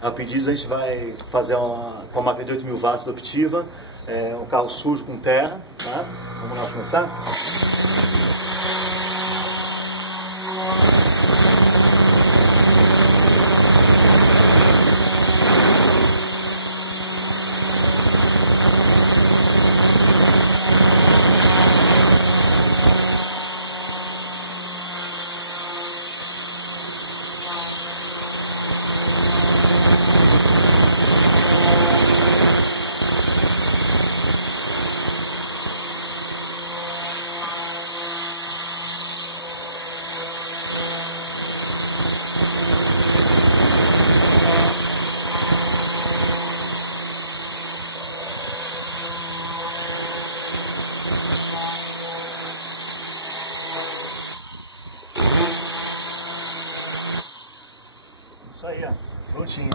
A pedidos a gente vai fazer com a máquina de 8.000 watts da Optiva, um carro sujo com terra, tá? Vamos lá começar? Isso aí, ó, prontinho.